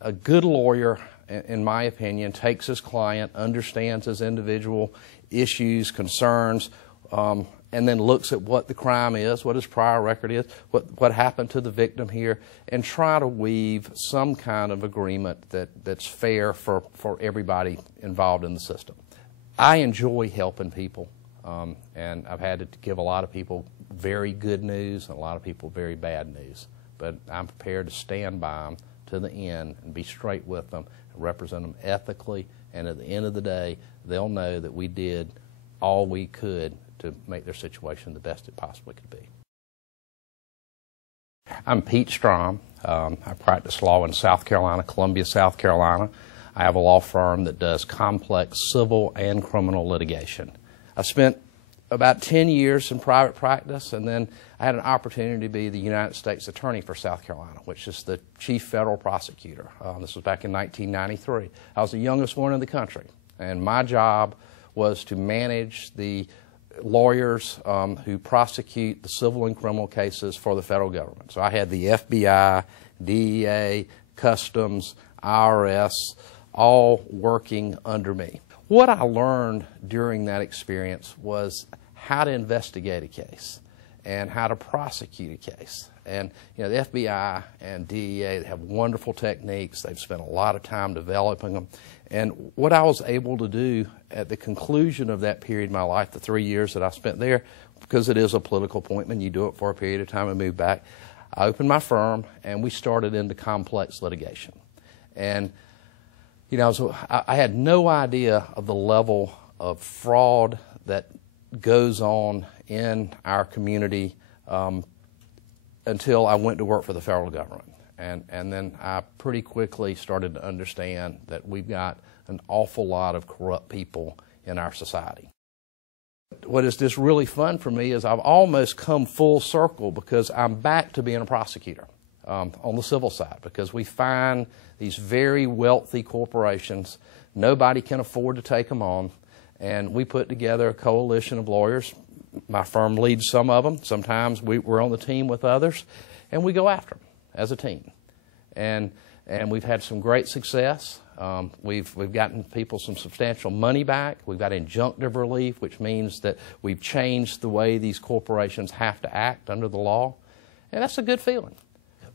A good lawyer, in my opinion, takes his client, understands his individual issues, concerns, and then looks at what the crime is, what his prior record is, what happened to the victim here, and try to weave some kind of agreement that's fair for everybody involved in the system. I enjoy helping people, and I've had to give a lot of people very good news and a lot of people very bad news, but I'm prepared to stand by them to the end and be straight with them, and represent them ethically, and at the end of the day, they'll know that we did all we could to make their situation the best it possibly could be. I'm Pete Strom. I practice law in South Carolina, Columbia, South Carolina. I have a law firm that does complex civil and criminal litigation. I spent about 10 years in private practice, and then I had an opportunity to be the United States Attorney for South Carolina, which is the chief federal prosecutor. This was back in 1993. I was the youngest one in the country, and my job was to manage the lawyers who prosecute the civil and criminal cases for the federal government. So I had the FBI, DEA, Customs, IRS, all working under me. What I learned during that experience was how to investigate a case and how to prosecute a case. And you know, the FBI and DEA, they have wonderful techniques. They've spent a lot of time developing them. And what I was able to do at the conclusion of that period in my life, the 3 years that I spent there, because it is a political appointment, you do it for a period of time and move back, I opened my firm and we started into complex litigation. And you know, so I had no idea of the level of fraud that goes on in our community until I went to work for the federal government. And then I pretty quickly started to understand that we've got an awful lot of corrupt people in our society. What is just really fun for me is I've almost come full circle because I'm back to being a prosecutor on the civil side, because we find these very wealthy corporations, nobody can afford to take them on, and we put together a coalition of lawyers. My firm leads some of them. Sometimes we're on the team with others, and we go after them as a team. And we've had some great success. We've gotten people some substantial money back. We've got injunctive relief, which means that we've changed the way these corporations have to act under the law, and that's a good feeling.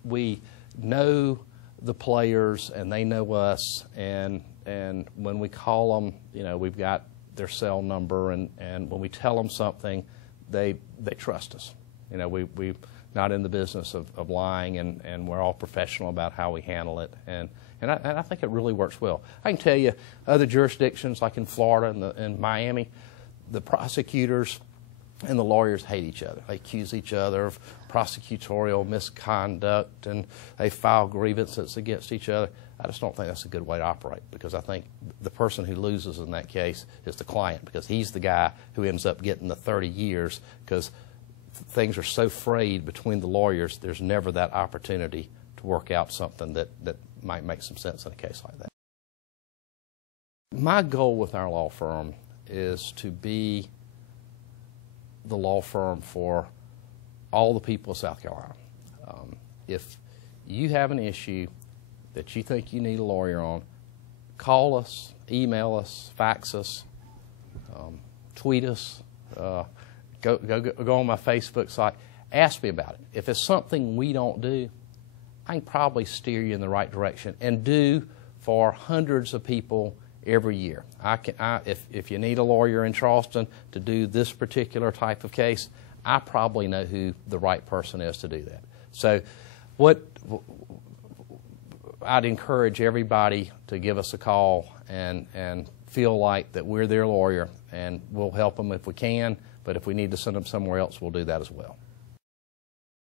We know the players and they know us, and when we call them, you know, we've got their cell number, and when we tell them something, they trust us. You know, we're not in the business of lying, and we're all professional about how we handle it, and I think it really works well. I can tell you other jurisdictions like in Florida and Miami, the prosecutors and the lawyers hate each other. They accuse each other of prosecutorial misconduct, and they file grievances against each other. I just don't think that's a good way to operate, because I think the person who loses in that case is the client, because he's the guy who ends up getting the 30 years, because things are so frayed between the lawyers, there's never that opportunity to work out something that might make some sense in a case like that. My goal with our law firm is to be the law firm for all the people of South Carolina. If you have an issue that you think you need a lawyer on, call us, email us, fax us, tweet us, go on my Facebook site, ask me about it. If it's something we don't do, I can probably steer you in the right direction and do for hundreds of people every year. If you need a lawyer in Charleston to do this particular type of case, I probably know who the right person is to do that. So I'd encourage everybody to give us a call and feel like that we're their lawyer, and we'll help them if we can, but if we need to send them somewhere else, we'll do that as well.